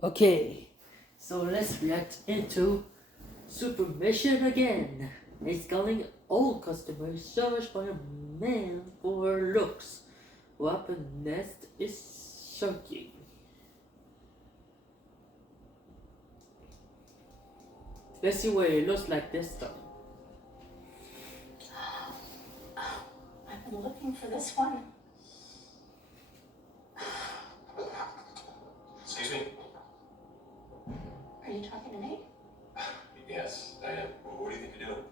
Okay, so let's react into Super Mission again. It's calling all customers serviced by a man for looks. Weapon nest is shocking. Let's see what it looks like this time. I've been looking for this one. Excuse me? Are you talking to me? Yes, I am. What do you think you're doing?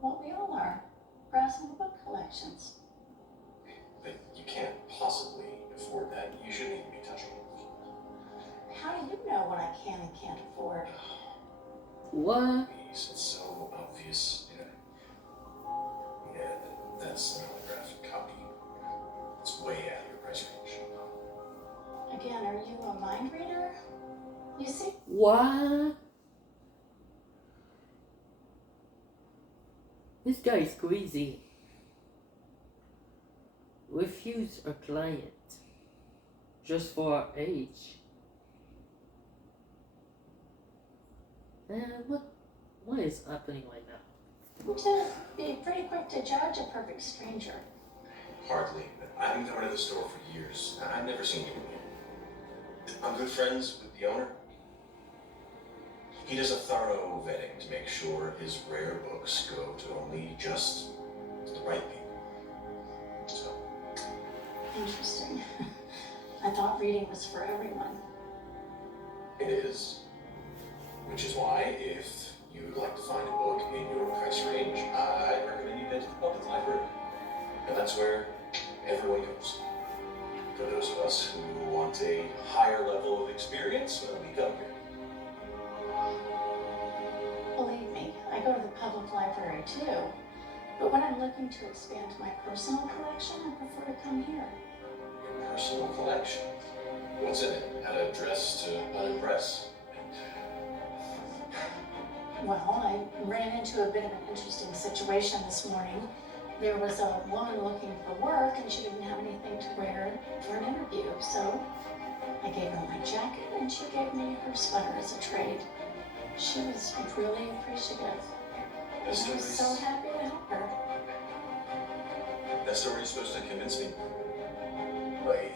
Well, we all are. Browsing the book collections. But you can't possibly afford that. You shouldn't even be touching it. How do you know what I can and can't afford? What? Please, it's so obvious. Yeah, that's an autographed copy. It's way out of your price range. Again, are you a mind reader? You see? What? This guy is crazy. Refuse a client just for our age. And what is happening right now? To be pretty quick to judge a perfect stranger. Hardly. I've been coming to the store for years. I've never seen you again. I'm good friends with the owner. He does a thorough vetting to make sure his rare books go to only just the right people. So, Interesting. I thought reading was for everyone. it is. Which is why, if you would like to find a book in your price range, I'd recommend you head to the public library. And that's where everyone goes. For those of us who want a higher level of experience, well, we come here. Believe me, I go to the public library too. But when I'm looking to expand my personal collection, I prefer to come here. Your personal collection. What's in it? How to dress to unimpress? Well, I ran into a bit of an interesting situation this morning. There was a woman looking for work and she didn't have anything to wear for an interview. So I gave her my jacket and she gave me her sweater as a trade. She was really appreciative. I was so happy to help her. That story is supposed to convince me. Like,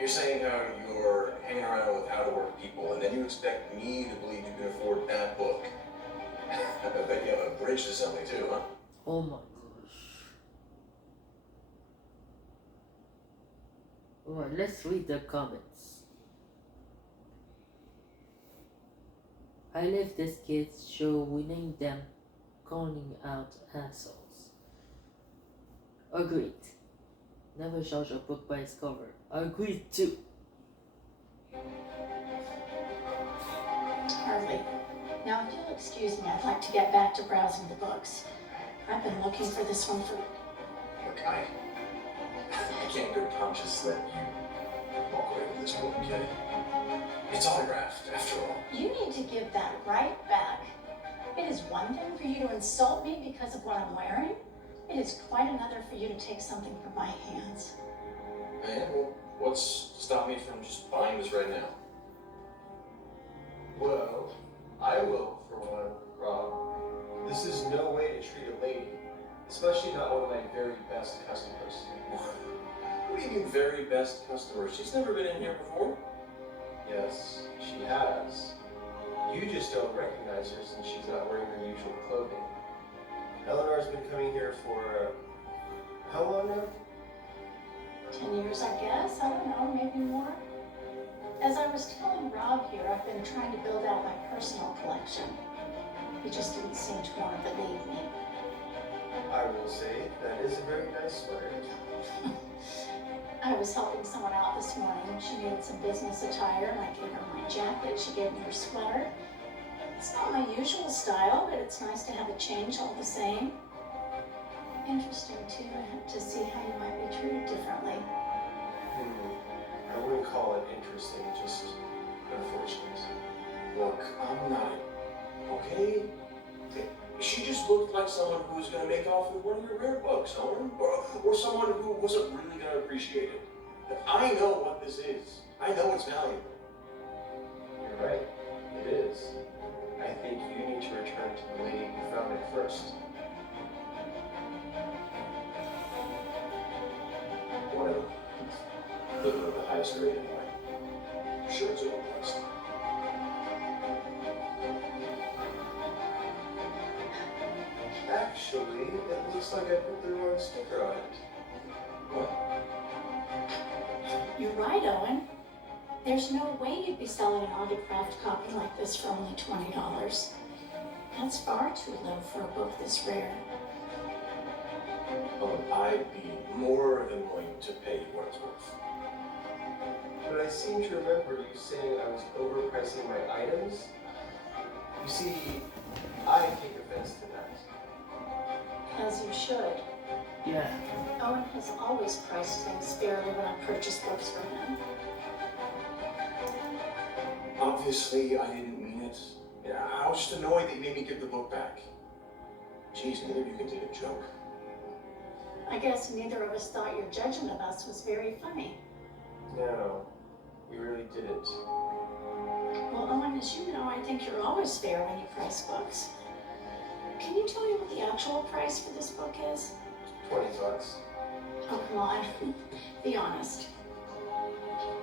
you're saying how you're hanging around with out-of-work people, and then you expect me to believe you can afford that book. I bet you have a bridge to sell me too, huh? Oh my gosh. Alright, let's read the comments. I left this kids show winning them calling out assholes. Agreed. Never judge a book by its cover. Agreed too. Hardly. Now, if you'll excuse me, I'd like to get back to browsing the books. I've been looking for this one for... Look, I can't in good conscience let you walk away with this book, okay? It's autographed, after all. You need to give that right back. It is one thing for you to insult me because of what I'm wearing. It is quite another for you to take something from my hands. And well, what's to stop me from just buying this right now? Well, I will, for one, Rob. This is no way to treat a lady, especially not one of my very best customers. What do you mean, very best customer? She's never been in here before. Yes, she has. You just don't recognize her since she's not wearing her usual clothing. Eleanor's been coming here for, how long now? 10 years, I guess. I don't know, maybe more. As I was telling Rob here, I've been trying to build out my personal collection. He just didn't seem to want to believe me. I will say, that is a very nice sweater. I was helping someone out this morning. She needed some business attire, and I gave her my jacket. She gave me her sweater. It's not my usual style, but it's nice to have a change all the same. Interesting, too, to see how you might be treated differently. I wouldn't call it interesting, just unfortunate. Look, I'm not, okay? She just looked like someone who was going to make off with one of your rare books, or someone who wasn't really going to appreciate it. I know what this is. I know it's valuable. You're right, it is. I think you need to return to the lady who found it first. Whatever. The highest grade anyway. Sure it's overpriced. Actually, it looks like I put the wrong sticker on it. What? You're right, Owen. There's no way you'd be selling an autographed copy like this for only $20. That's far too low for a book this rare. Oh, I'd be more than willing to pay you what it's worth. But I seem to remember you saying I was overpricing my items. You see, I take offense to that. As you should. Yeah. Owen has always priced things fairly when I purchase books for him. Obviously, I didn't mean it. Yeah, I was just annoyed that you made me give the book back. Jeez, neither of you can take a joke. I guess neither of us thought your judgment of us was very funny. No, we really didn't. Well, Owen, as you know, I think you're always fair when you price books. Can you tell me what the actual price for this book is? $20. Oh, come on. Be honest.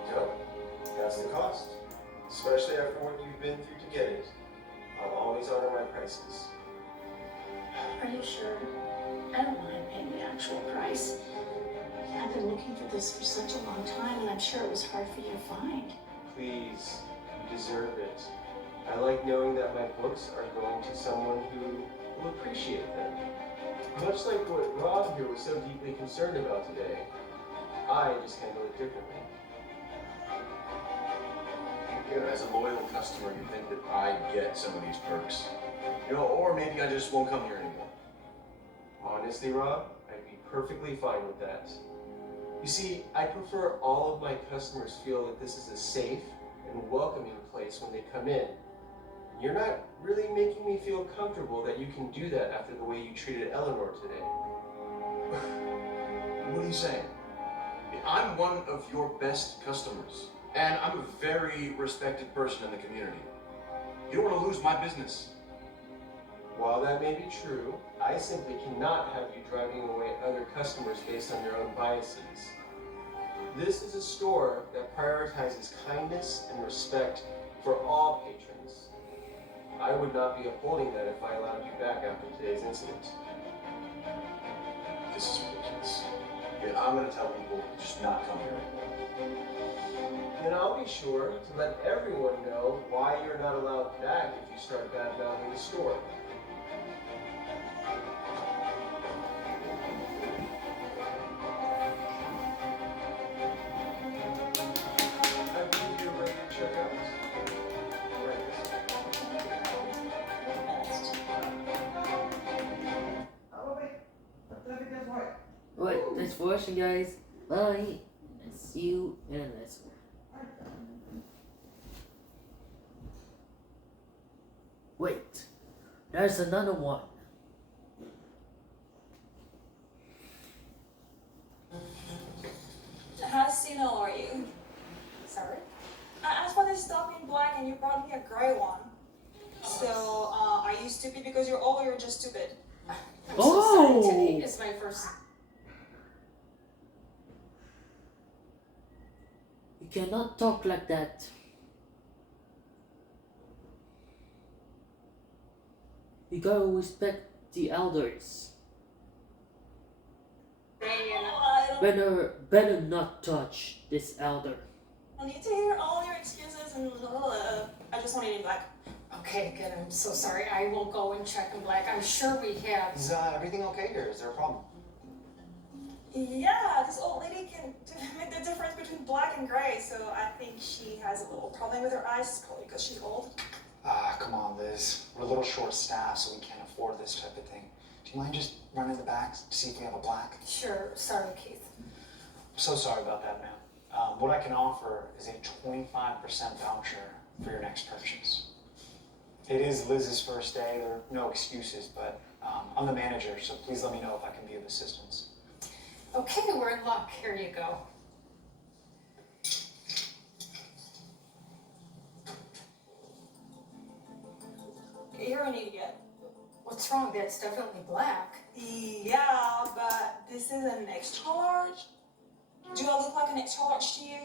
No, that's the cost. Especially after what you've been through to get it. I'll always honor my prices. Are you sure? I don't mind paying the actual price. I've been looking for this for such a long time, and I'm sure it was hard for you to find. Please, you deserve it. I like knowing that my books are going to someone who will appreciate them. Much like what Rob here was so deeply concerned about today, I just handle it differently. You know, as a loyal customer, you think that I get some of these perks. You know, or maybe I just won't come here anymore. Honestly, Rob, I'd be perfectly fine with that. You see, I prefer all of my customers feel that this is a safe and welcoming place when they come in. You're not really making me feel comfortable that you can do that after the way you treated Eleanor today. What are you saying? I'm one of your best customers, and I'm a very respected person in the community. You don't want to lose my business. While that may be true, I simply cannot have you driving away other customers based on your own biases. This is a store that prioritizes kindness and respect for all patrons. I would not be upholding that if I allowed you back after today's incident. This is ridiculous. Yeah, I'm gonna tell people to just not come here anymore. Then I'll be sure to let everyone know why you're not allowed back if you start bad-mouthing the store. I believe you're ready to check out. Alright, thanks for watching, guys. Bye. And see you in the next one. Wait, there's another one. How senile are you? Sorry? I asked for this stuff in black and you brought me a gray one. So, are you stupid because you're old or you're just stupid? I'm so sorry. Today Oh! is my first. You cannot talk like that. You gotta respect the elders. I Better not touch this elder. don't need to hear all your excuses and I just want it in black. Okay, good. I'm so sorry. I will go and check in black. I'm sure we have. Is everything okay here? Is there a problem? Yeah, this old lady can make the difference between black and gray, so I think she has a little problem with her eyes, probably because she's old. Come on, Liz. We're a little short-staffed, so we can't afford this type of thing. Do you mind just running the back to see if we have a black? Sure. Sorry, Keith. I'm so sorry about that, ma'am. What I can offer is a 25% voucher for your next purchase. It is Liz's first day. There are no excuses, but I'm the manager, so please let me know if I can be of assistance. Okay, we're in luck. Here you go. what's wrong? That's definitely black. Yeah, but this is an extra large. Do I look like an extra large to you?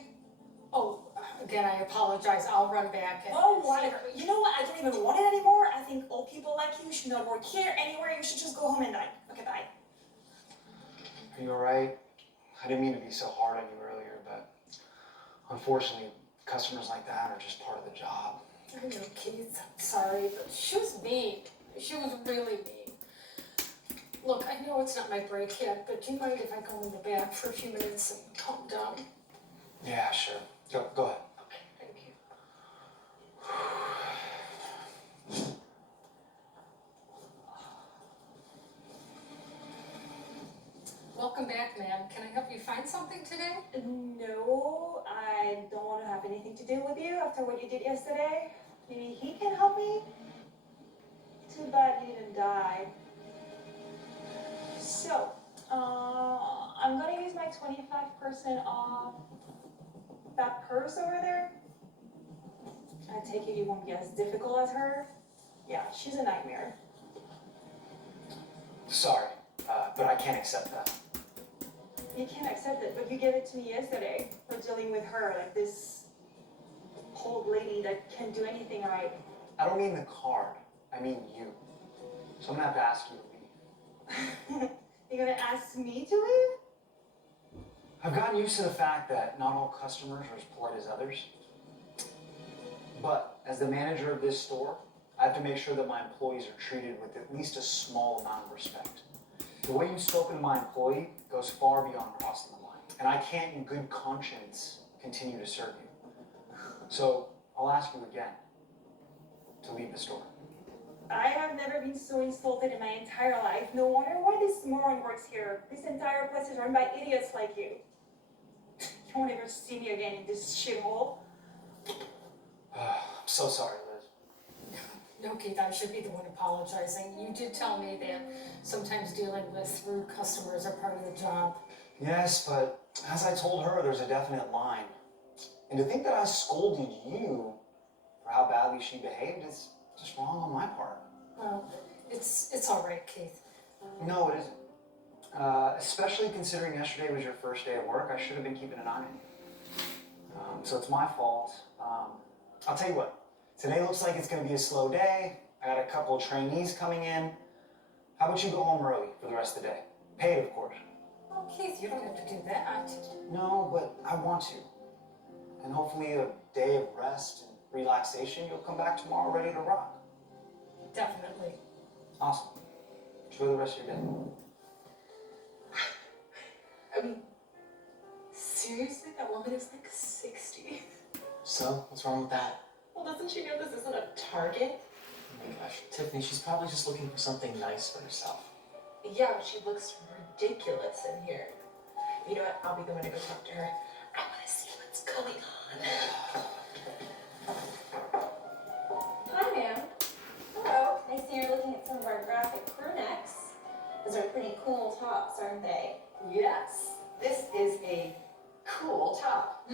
Oh, again, I apologize. I'll run back and. Oh, whatever. You know what? I don't even want it anymore. I think old people like you should not work here anywhere. You should just go home and die. Okay, bye. Are you alright? I didn't mean to be so hard on you earlier, but unfortunately, customers like that are just part of the job. I know, Keith. I'm sorry, but she was mean. She was really mean. Look, I know it's not my break yet, but do you mind if I go in the back for a few minutes and calm down? Yeah, sure. Go ahead. Okay, thank you. Welcome back, ma'am. Can I help you find something today? No, I don't want to have anything to do with you after what you did yesterday. Maybe he can help me? Too bad he didn't die. So, I'm gonna use my 25% off that purse over there. I take it you won't be as difficult as her. Yeah, she's a nightmare. Sorry, but I can't accept that. You can't accept it, but you gave it to me yesterday for dealing with her, like this old lady that can't do anything right. I don't mean the card. I mean you. So I'm gonna have to ask you to leave. You're gonna ask me to leave? I've gotten used to the fact that not all customers are as polite as others. But as the manager of this store, I have to make sure that my employees are treated with at least a small amount of respect. The way you've spoken to my employee goes far beyond crossing the line. And I can't in good conscience continue to serve you. So I'll ask you again to leave the store. I have never been so insulted in my entire life. No wonder why this moron works here. This entire place is run by idiots like you. You won't ever see me again in this shithole. I'm so sorry, Liz. No, Keith, I should be the one apologizing. You did tell me that sometimes dealing with rude customers are part of the job. Yes, but as I told her, there's a definite line. And to think that I scolded you for how badly she behaved is just wrong on my part. Well, it's all right, Keith. No, it isn't. Especially considering yesterday was your first day of work, I should have been keeping an eye on you. So it's my fault. I'll tell you what, today looks like it's gonna be a slow day. I got a couple of trainees coming in. How about you go home early for the rest of the day? Paid, of course. Oh, Keith, you don't have to do that. No, but I want to. And hopefully a day of rest and relaxation, you'll come back tomorrow ready to rock. Definitely. Awesome. Enjoy the rest of your day. Seriously? That woman is like 60. So, what's wrong with that? Well, doesn't she know this isn't a Target? Oh my gosh, Tiffany, she's probably just looking for something nice for herself. Yeah, but she looks ridiculous in here. You know what? I'll be the one to go talk to her. I want to see what's going on. Hi, ma'am. Hello. I see you're looking at some of our graphic crew necks. Those are pretty cool tops, aren't they? Yes, this is a cool top.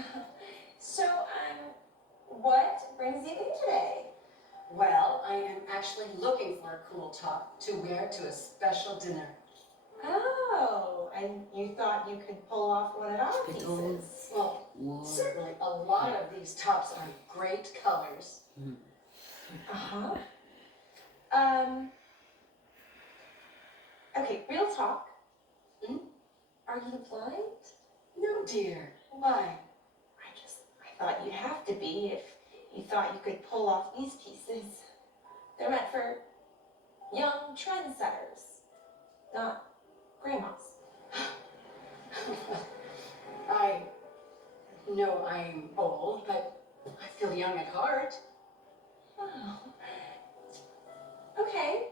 So, what brings you in today? Well, I am actually looking for a cool top to wear to a special dinner. Oh, and you thought you could pull off one of our pieces? Well, certainly a lot of these tops are great colors. Uh-huh. Okay, real talk. Are you blind? No, dear. Why? I thought you'd have to be if you thought you could pull off these pieces. They're meant for young trendsetters, not grandmas. I know I'm old, but I feel young at heart. Oh. Okay.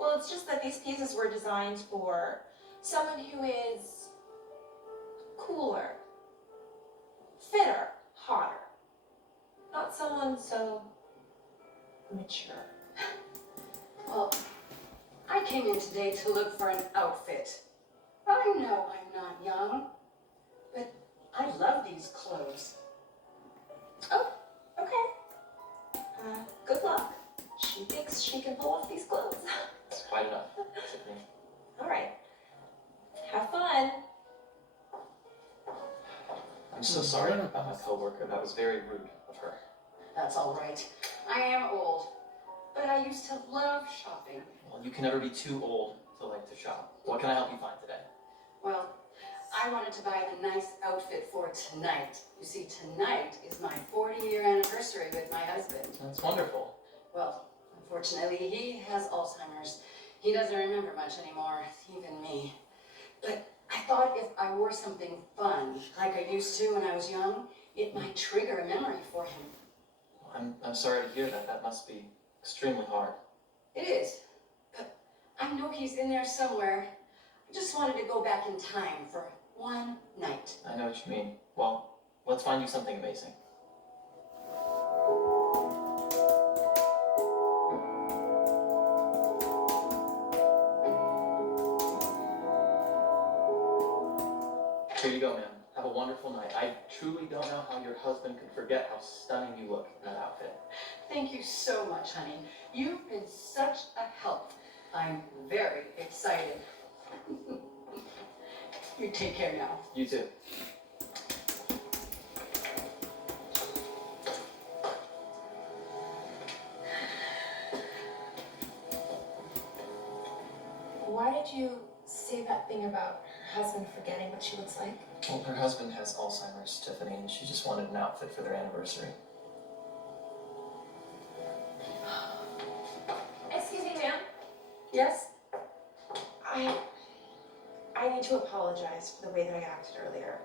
Well, it's just that these pieces were designed for someone who is cooler, fitter, hotter. Not someone so mature. Well, I came in today to look for an outfit. I know I'm not young, but I love these clothes. Oh, okay. Good luck. She thinks she can pull off these clothes. sorry about my coworker. That was very rude of her. That's all right. I am old, but I used to love shopping. Well, you can never be too old to like to shop. What can I help you find today? Well, I wanted to buy a nice outfit for tonight. You see, tonight is my 40-year anniversary with my husband. That's wonderful. Well, unfortunately, he has Alzheimer's. He doesn't remember much anymore, even me. But I thought if I wore something fun, like I used to when I was young, it might trigger a memory for him. I'm sorry to hear that. That must be extremely hard. It is, but I know he's in there somewhere. I just wanted to go back in time for one night. I know what you mean. Well, let's find you something amazing. Here you go, ma'am. Have a wonderful night. I truly don't know how your husband could forget how stunning you look in that outfit. Thank you so much, honey. You've been such a help. I'm very excited. You take care now. You too. Why did you say that thing about her husband forgetting what she looks like? Well, her husband has Alzheimer's, Tiffany, and she just wanted an outfit for their anniversary. Excuse me, ma'am. Yes? I need to apologize for the way that I acted earlier.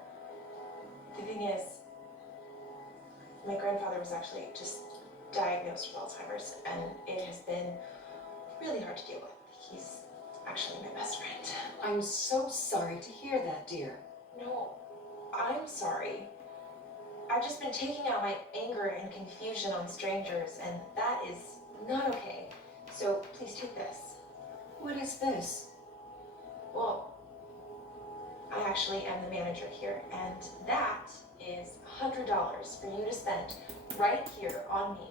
The thing is, my grandfather was actually just diagnosed with Alzheimer's, and it has been really hard to deal with. He's actually my best friend. I'm so sorry to hear that, dear. No, I'm sorry. I've just been taking out my anger and confusion on strangers, and that is not okay. So please take this. What is this? Well, I actually am the manager here, and that is $100 for you to spend right here on me.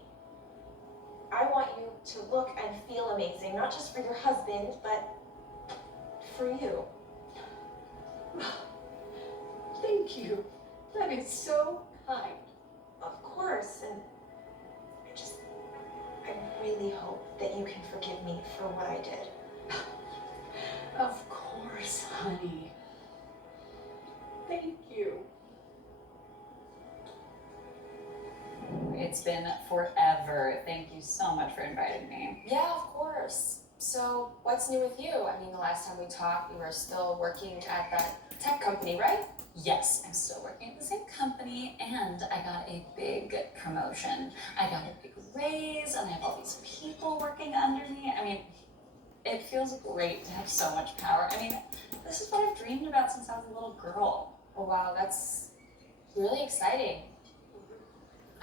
I want you to look and feel amazing, not just for your husband, but for you. Thank you. That is so kind. Of course, and I really hope that you can forgive me for what I did. Of course, honey. Thank you. It's been forever. Thank you so much for inviting me. Yeah, of course. So, what's new with you? I mean, the last time we talked, you were still working at that tech company, right? Yes, I'm still working at the same company, and I got a big promotion. I got a big raise, and I have all these people working under me. I mean, it feels great to have so much power. I mean, this is what I've dreamed about since I was a little girl. Oh, wow, that's really exciting.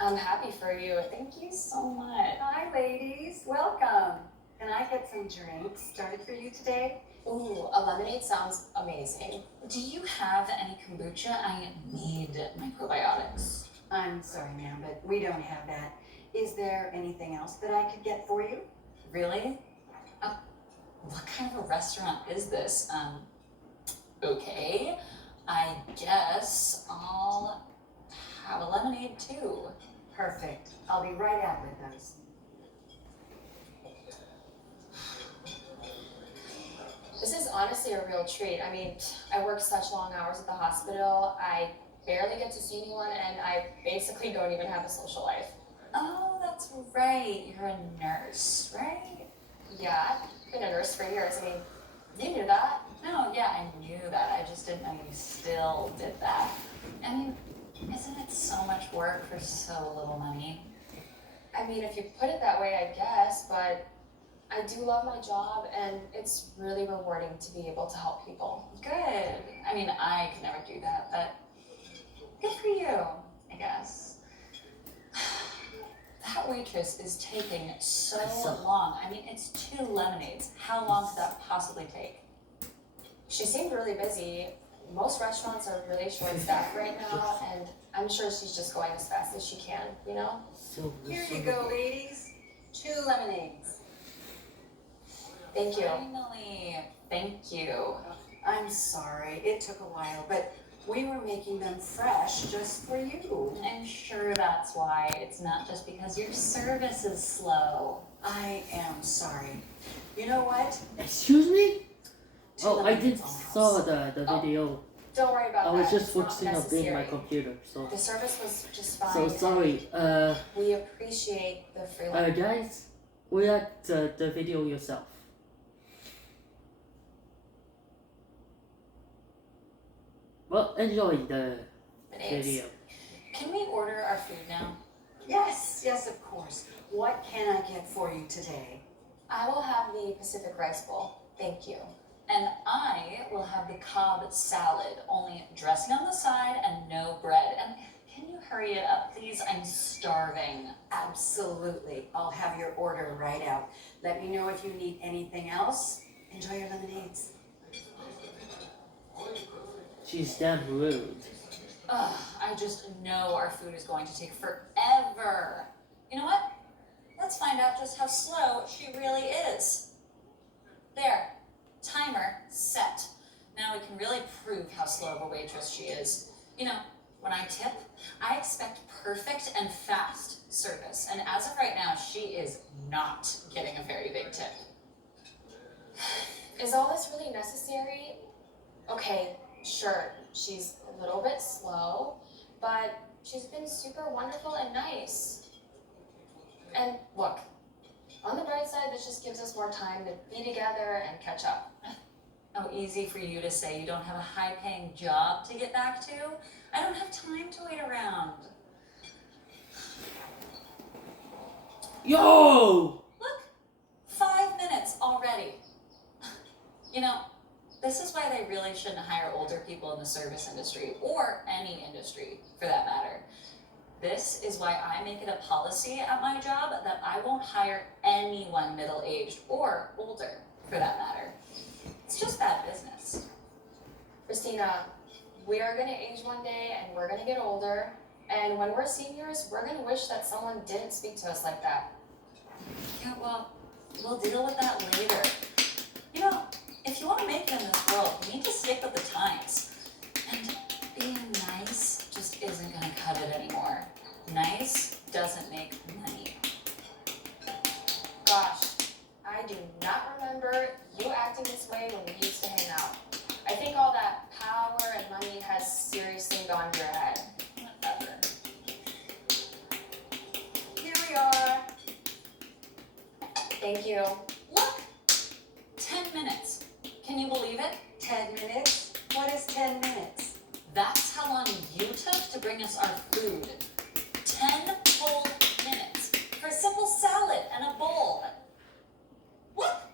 I'm happy for you. Thank you so much. Hi, ladies. Welcome. Can I get some drinks started for you today? Ooh, a lemonade sounds amazing. Do you have any kombucha? I need my probiotics. I'm sorry, ma'am, but we don't have that. Is there anything else that I could get for you? Really? What kind of a restaurant is this? Okay. I guess I'll have a lemonade too. Perfect. I'll be right out with those. This is honestly a real treat. I mean, I work such long hours at the hospital. I barely get to see anyone, and I basically don't even have a social life. Oh, that's right. You're a nurse, right? Yeah, I've been a nurse for years. I mean, you knew that. No, yeah, I knew that. I just didn't know you still did that. I mean, isn't it so much work for so little money? I mean, if you put it that way, I guess, but I do love my job, and it's really rewarding to be able to help people. Good. I mean, I could never do that, but good for you, I guess. That waitress is taking so long. I mean, it's 2 lemonades. How long could that possibly take? She seemed really busy. Most restaurants are really short-staffed right now, and I'm sure she's just going as fast as she can, you know? Here you go, ladies. 2 lemonades. Thank you. Finally. Thank you. I'm sorry. It took a while, but We were making them fresh just for you. I'm sure that's why. It's not just because your service is slow. I am sorry. You know what? Excuse me? Oh, I Tonight did it's on us. saw the video. Don't worry about I that. was just It's not focusing on being my necessary. computer, so The service was just fine. so sorry. We appreciate the freelance. Guys, react the video yourself. Well, enjoy the video. Can we order our food now? Yes, yes, of course. What can I get for you today? I will have the Pacific Rice Bowl. Thank you. And I will have the Cobb salad, only dressing on the side and no bread. And can you hurry it up, please? I'm starving. Absolutely. I'll have your order right out. Let me know if you need anything else. Enjoy your lemonades. She's damn rude. Ugh, I just know our food is going to take forever. You know what? Let's find out just how slow she really is. There, timer set. Now we can really prove how slow of a waitress she is. You know, when I tip, I expect perfect and fast service. And as of right now, she is not getting a very big tip. Is all this really necessary? Okay, sure, she's a little bit slow, but she's been super wonderful and nice. And look, on the bright side, this just gives us more time to be together and catch up. Oh, easy for you to say. You don't have a high-paying job to get back to. I don't have time to wait around. Yo! Look, 5 minutes already. You know, this is why they really shouldn't hire older people in the service industry, or any industry for that matter. This is why I make it a policy at my job that I won't hire anyone middle-aged or older for that matter. It's just bad business. Christina, we are gonna age one day and we're gonna get older. And when we're seniors, we're gonna wish that someone didn't speak to us like that. Yeah, well, we'll deal with that later. You know, if you want to make it in this world, you need to stick with the times. And being nice just isn't going to cut it anymore. Nice doesn't make money. Gosh, I do not remember you acting this way when we used to hang out. I think all that power and money has seriously gone to your head. Whatever. Here we are. Thank you. Look! 10 minutes. Can you believe it? 10 minutes? What is 10 minutes? That's how long you took to bring us our food. 10 whole minutes for a simple salad and a bowl. What?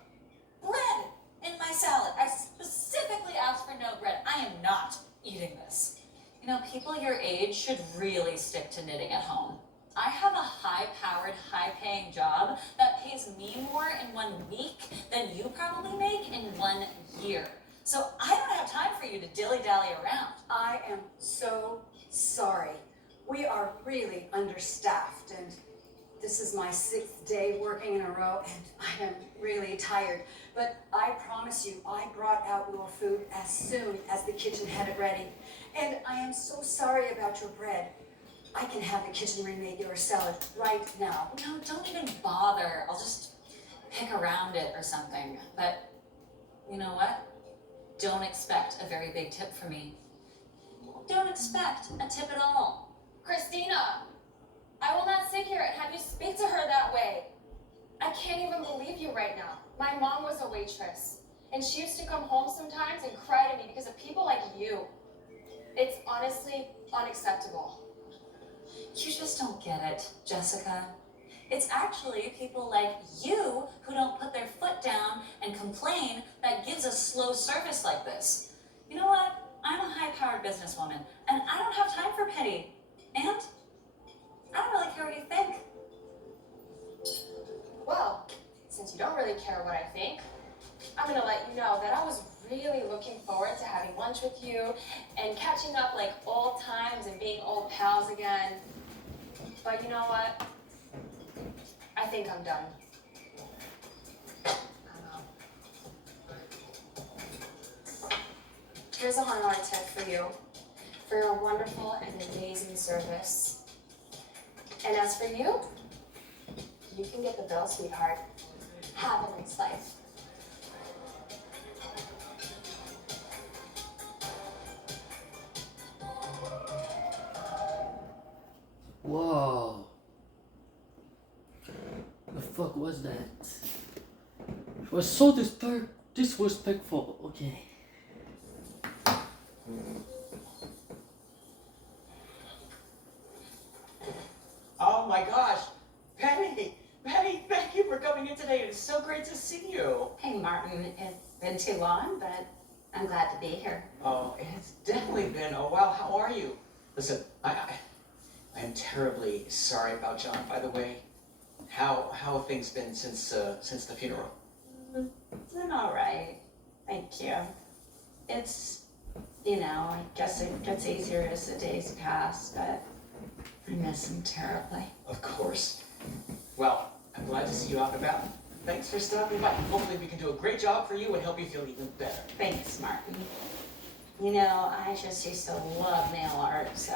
Bread in my salad. I specifically asked for no bread. I am not eating this. You know, people your age should really stick to knitting at home. I have a high-powered, high-paying job that pays me more in 1 week than you probably make in 1 year. So I don't have time for you to dilly-dally around. I am so sorry. We are really understaffed, and this is my 6th day working in a row, and I am really tired. But I promise you, I brought out your food as soon as the kitchen had it ready. And I am so sorry about your bread. I can have the kitchen remake your salad right now. No, don't even bother. I'll just pick around it or something. But you know what? Don't expect a very big tip from me. Don't expect a tip at all. Christina, I will not sit here and have you speak to her that way. I can't even believe you right now. My mom was a waitress, and she used to come home sometimes and cry to me because of people like you. It's honestly unacceptable. You just don't get it, Jessica. It's actually people like you who don't put their foot down and complain that gives us slow service like this. You know what? I'm a high-powered businesswoman, and I don't have time for pity. And I don't really care what you think. Well, since you don't really care what I think, I'm gonna let you know that I was really looking forward to having lunch with you and catching up like old times and being old pals again. But you know what? I think I'm done. Here's $100 tip for you. for your wonderful and amazing service. And as for you, you can get the bill, sweetheart. Have a nice life. Whoa. The fuck was that? It was so disrespectful. Okay. Oh my gosh, Penny, thank you for coming in today. It's so great to see you. Hey Martin, it's been too long, but I'm glad to be here. Oh, it's definitely been a while. How are you? Listen, I'm terribly sorry about John, by the way. How have things been since the funeral? It's been all right. Thank you. It's, I guess it gets easier as the days pass, but I miss him terribly. Of course. Well, I'm glad to see you out and about. Thanks for stopping by. Hopefully we can do a great job for you and help you feel even better. Thanks, Martin. I just used to love nail art, so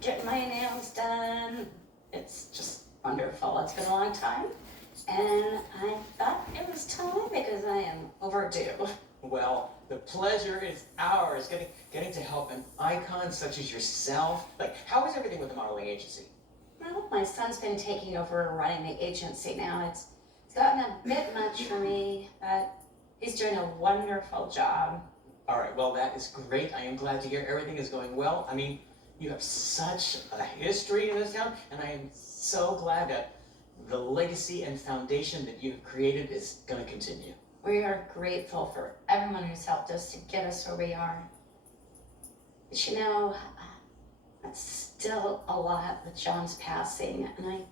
get my nails done. It's just wonderful. It's been a long time, and I thought it was time because I am overdue. Well, the pleasure is ours, getting to help an icon such as yourself. Like, how is everything with the modeling agency? Well, my son's been taking over running the agency now. It's gotten a bit much for me, but he's doing a wonderful job. All right, well, that is great. I am glad to hear everything is going well. I mean, you have such a history in this town, and I am so glad that the legacy and foundation that you've created is going to continue. We are grateful for everyone who's helped us to get us where we are. But it's still a lot with John's passing, and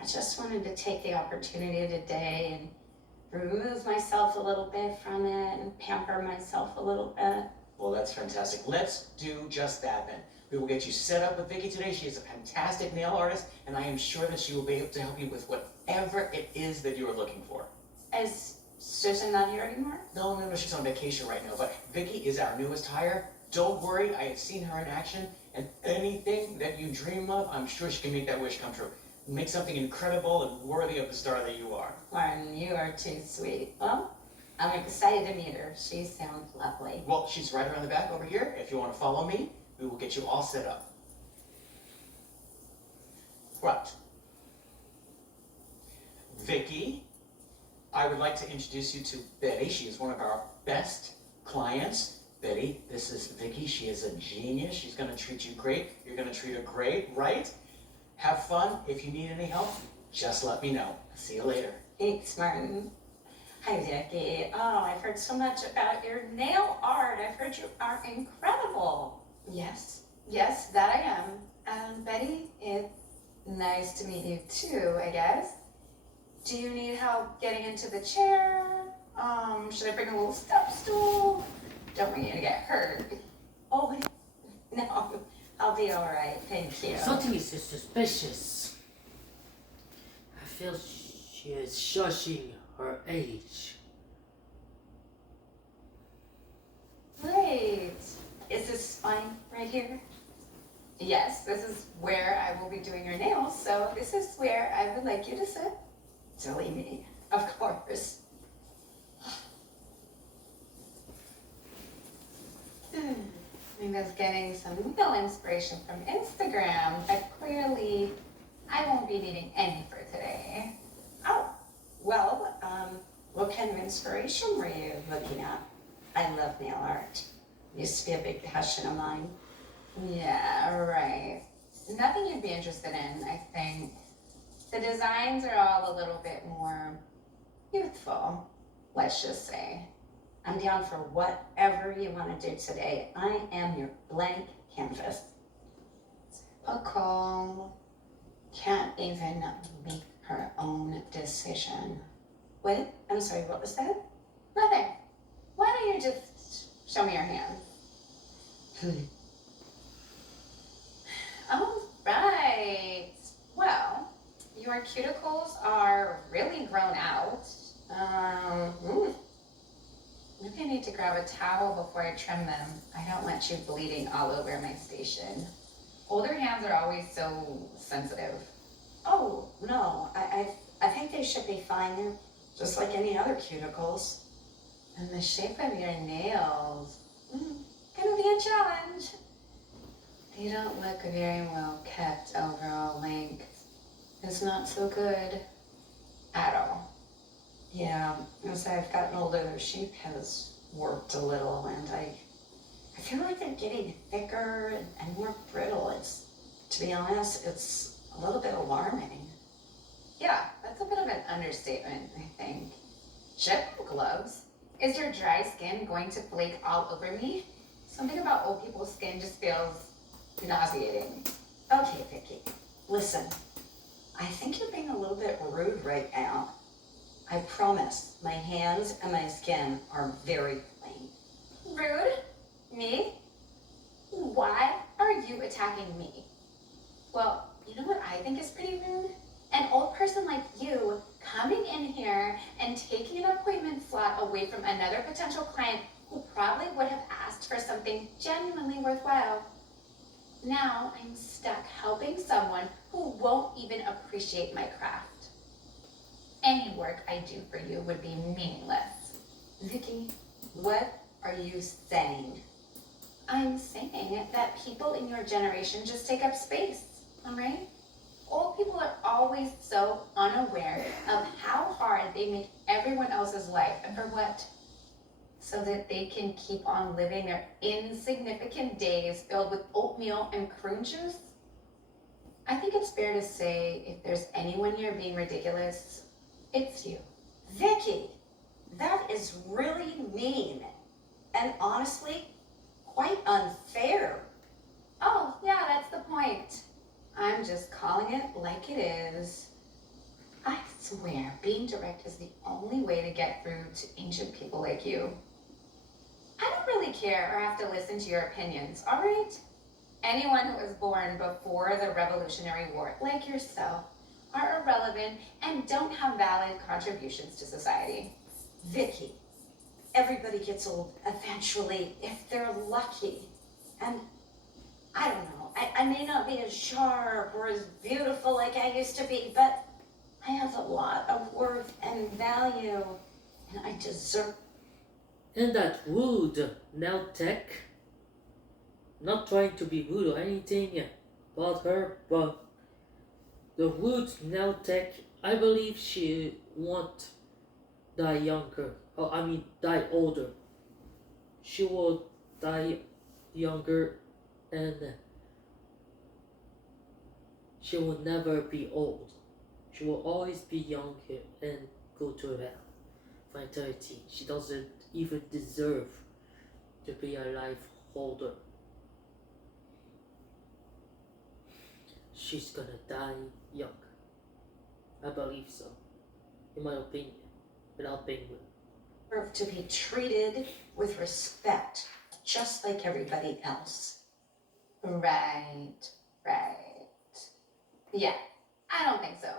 I just wanted to take the opportunity today and remove myself a little bit from it and pamper myself a little bit. Well, that's fantastic. Let's do just that then. We will get you set up with Vicky today. She is a fantastic nail artist, and I am sure that she will be able to help you with whatever it is that you are looking for. Is Susan not here anymore? No, she's on vacation right now, but Vicky is our newest hire. Don't worry, I have seen her in action, and anything that you dream of, I'm sure she can make that wish come true. Make something incredible and worthy of the star that you are. Martin, you are too sweet. Well, I'm excited to meet her. She sounds lovely. Well, she's right around the back over here. If you want to follow me, we will get you all set up. Right. Vicky, I would like to introduce you to Betty. She is one of our best clients. Betty, this is Vicky. She is a genius. She's going to treat you great. You're going to treat her great, right? Have fun. If you need any help, just let me know. See you later. Thanks, Martin. Hi, Vicky. Oh, I've heard so much about your nail art. I've heard you are incredible. Yes, that I am. Betty, it's nice to meet you too, I guess. Do you need help getting into the chair? Should I bring a little step stool? Don't want you to get hurt. Oh, no, I'll be all right. Thank you. Something is suspicious. I feel she is shushing her age. Great. Is this fine right here? Yes, this is where I will be doing your nails, so this is where I would like you to sit. Silly me. Of course. I was getting some nail inspiration from Instagram, but clearly I won't be needing any for today. Oh, well, what kind of inspiration were you looking at? I love nail art. Used to be a big passion of mine. Yeah, right. Nothing you'd be interested in, I think. The designs are all a little bit more youthful, let's just say. I'm down for whatever you want to do today. I am your blank canvas. Nicole can't even make her own decision. Wait, I'm sorry, what was that? Nothing. Why don't you just show me your hand? All right. Well, your cuticles are really grown out. Maybe I need to grab a towel before I trim them. I don't want you bleeding all over my station. Older hands are always so sensitive. Oh, no, I think they should be fine. They're just like any other cuticles. And the shape of your nails, gonna be a challenge. They don't look very well kept overall length. It's not so good at all. Yeah, as I've gotten older, their shape has warped a little, and I feel like they're getting thicker and more brittle. To be honest, it's a little bit alarming. Yeah, that's a bit of an understatement, I think. Should I put gloves? Is your dry skin going to flake all over me? Something about old people's skin just feels nauseating. Okay, Vicky, listen. I think you're being a little bit rude right now. I promise, my hands and my skin are very clean. Rude? Me? Why are you attacking me? Well, you know what I think is pretty rude? An old person like you coming in here and taking an appointment slot away from another potential client who probably would have asked for something genuinely worthwhile. Now I'm stuck helping someone who won't even appreciate my craft. Any work I do for you would be meaningless. Vicky, what are you saying? I'm saying that people in your generation just take up space, all right? Old people are always so unaware of how hard they make everyone else's life, and for what? So that they can keep on living their insignificant days filled with oatmeal and prune juice? I think it's fair to say if there's anyone here being ridiculous, it's you. Vicky, that is really mean. And honestly, quite unfair. Oh, yeah, that's the point. I'm just calling it like it is. I swear, being direct is the only way to get through to ancient people like you. I don't really care or have to listen to your opinions, all right? Anyone who was born before the Revolutionary War, like yourself, are irrelevant and don't have valid contributions to society. Vicky, everybody gets old eventually if they're lucky. And I don't know, I may not be as sharp or as beautiful like I used to be, but I have a lot of worth and value, and I deserve. And that rude nail tech, not trying to be rude or anything about her, but the rude nail tech, I believe she won't die younger. Die older. She will die younger, and she will never be old. She will always be young and go to hell for eternity. She doesn't even deserve to be a life holder. She's gonna die young. I believe so. In my opinion. Without being rude. To be treated with respect, just like everybody else. Right. Yeah, I don't think so.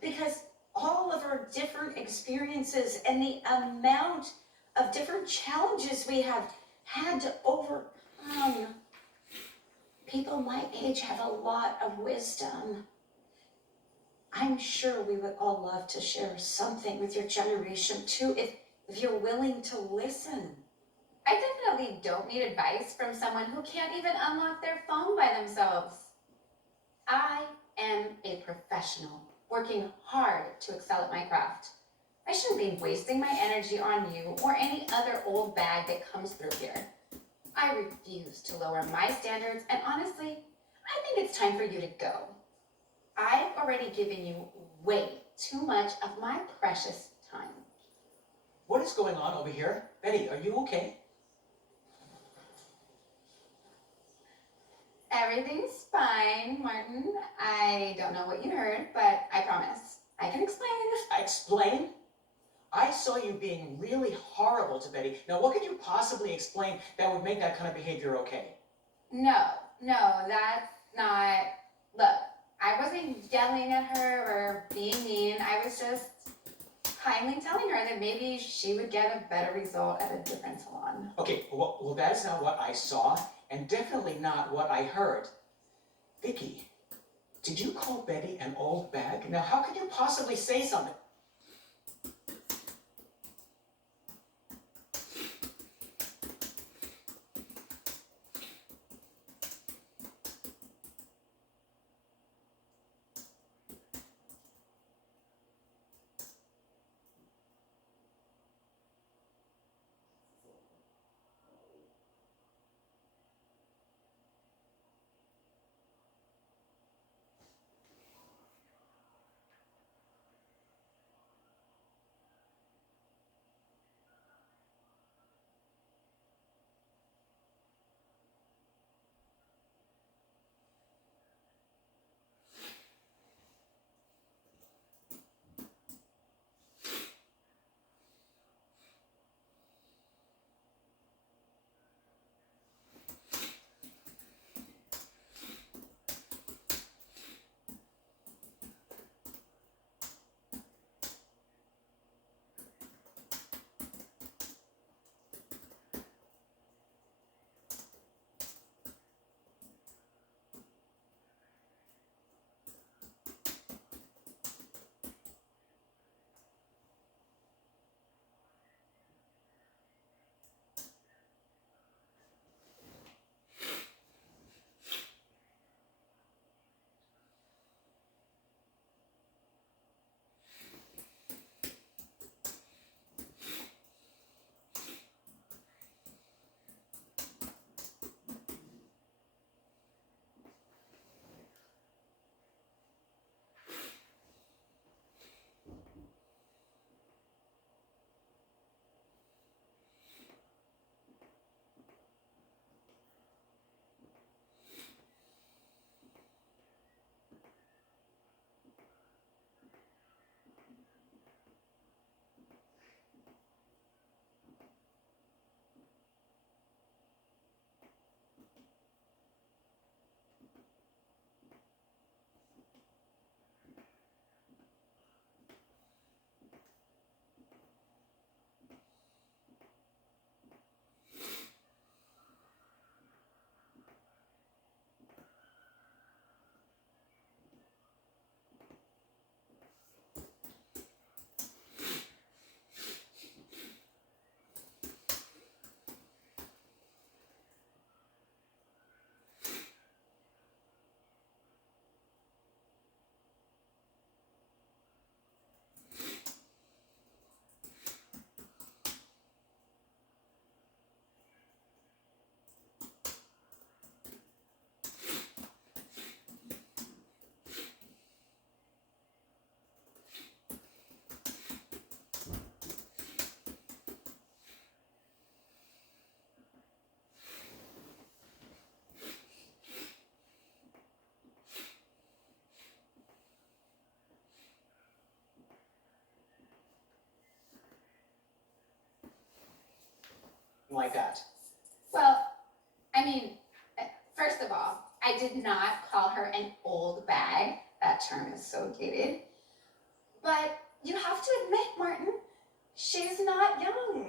Because all of our different experiences and the amount of different challenges we have had to overcome. People my age have a lot of wisdom. I'm sure we would all love to share something with your generation too, if you're willing to listen. I definitely don't need advice from someone who can't even unlock their phone by themselves. I am a professional, working hard to excel at my craft. I shouldn't be wasting my energy on you or any other old bag that comes through here. I refuse to lower my standards, and honestly, I think it's time for you to go. I've already given you way too much of my precious time. What is going on over here? Betty, are you okay? Everything's fine, Martin. I don't know what you heard, but I promise I can explain. Explain? I saw you being really horrible to Betty. Now, what could you possibly explain that would make that kind of behavior okay? No, that's not. Look, I wasn't yelling at her or being mean. I was just kindly telling her that maybe she would get a better result at a different salon. Okay, well, that's not what I saw, and definitely not what I heard. Vicky, did you call Betty an old bag? Now, how could you possibly say something? Like that. Well, I mean, first of all, I did not call her an old bag. That term is so dated. But you have to admit, Martin, she's not young.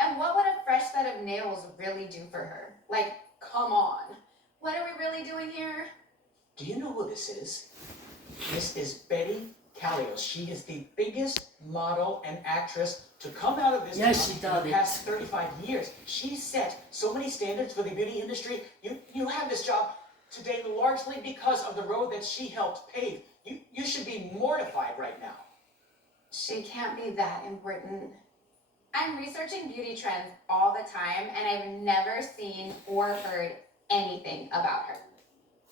And what would a fresh set of nails really do for her? Like, come on. What are we really doing here? Do you know who this is? This is Betty Callios. She is the biggest model and actress to come out of this town in the past 35 years. She set so many standards for the beauty industry. You have this job today largely because of the road that she helped pave. You should be mortified right now. She can't be that important. I'm researching beauty trends all the time, and I've never seen or heard anything about her.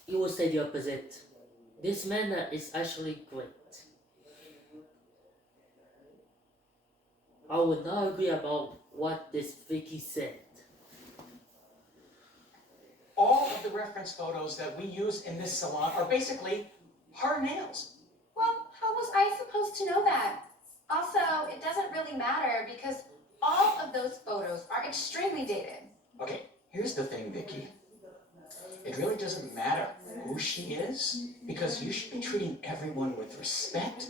You will say the opposite. This man is actually great. I would not agree about what this Vicky said. All of the reference photos that we use in this salon are basically her nails. Well, how was I supposed to know that? Also, it doesn't really matter because all of those photos are extremely dated. Okay, here's the thing, Vicky. It really doesn't matter who she is because you should be treating everyone with respect,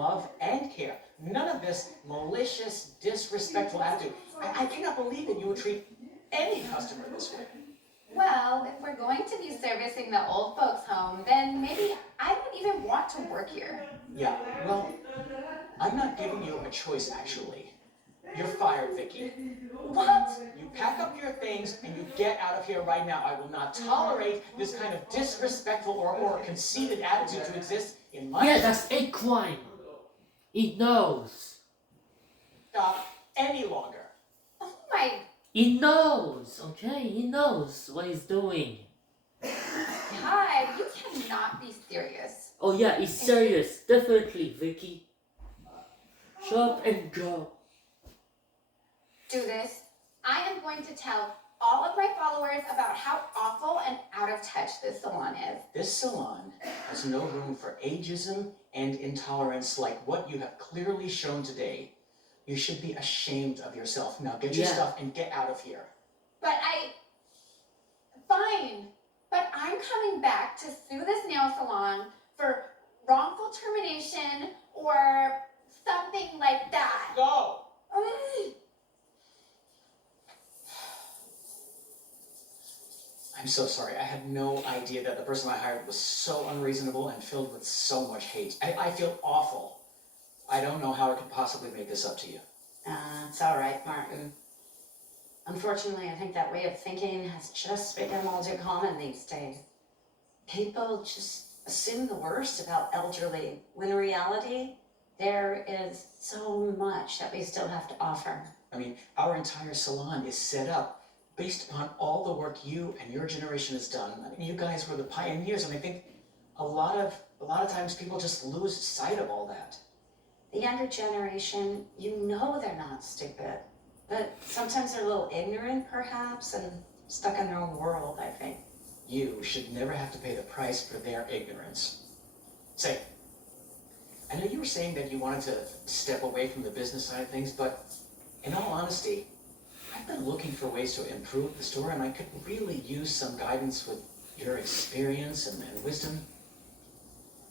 love and care. None of this malicious, disrespectful attitude. I cannot believe that you would treat any customer this way. Well, if we're going to be servicing the old folks' home, then maybe I don't even want to work here. Yeah, well, I'm not giving you a choice, actually. You're fired, Vicky. What? You pack up your things and you get out of here right now. I will not tolerate this kind of disrespectful or conceited attitude to exist in my That's a crime. He knows. job any longer. Oh my... He knows, okay? He knows what he's doing. God, you cannot be serious. Oh yeah, he's serious. Definitely, Vicky. Shut up and go. Do this. I am going to tell all of my followers about how awful and out of touch this salon is. This salon has no room for ageism and intolerance like what you have clearly shown today. You should be ashamed of yourself. Now get your stuff and get out of here. But fine. But I'm coming back to sue this nail salon for wrongful termination or something like that. Go! I'm so sorry. I had no idea that the person I hired was so unreasonable and filled with so much hate. I feel awful. I don't know how I could possibly make this up to you. It's all right, Martin. Unfortunately, I think that way of thinking has just become all too common these days. People just assume the worst about elderly, when in reality, there is so much that we still have to offer. I mean, our entire salon is set up based upon all the work you and your generation has done. I mean, you guys were the pioneers, and I think a lot of times people just lose sight of all that. The younger generation, you know they're not stupid, but sometimes they're a little ignorant, perhaps, and stuck in their own world, I think. You should never have to pay the price for their ignorance. Say, I know you were saying that you wanted to step away from the business side of things, but in all honesty, I've been looking for ways to improve the store, and I could really use some guidance with your experience and wisdom.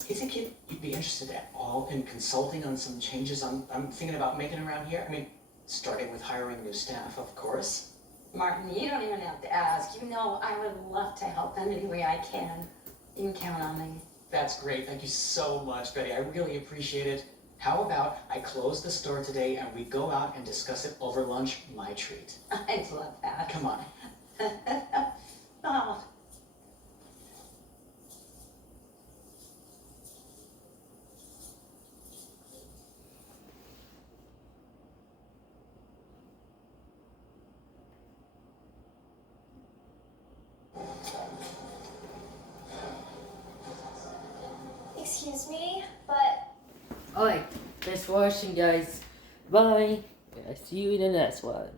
Do you think you'd be interested at all in consulting on some changes I'm thinking about making around here? I mean, starting with hiring new staff, of course. Martin, you don't even have to ask. You know I would love to help in any way I can. You can count on me. That's great. Thank you so much, Betty. I really appreciate it. How about I close the store today and we go out and discuss it over lunch? My treat. I'd love that. Come on. Oh. Excuse me, but Alright, thanks for watching, guys. Bye. See you in the next one.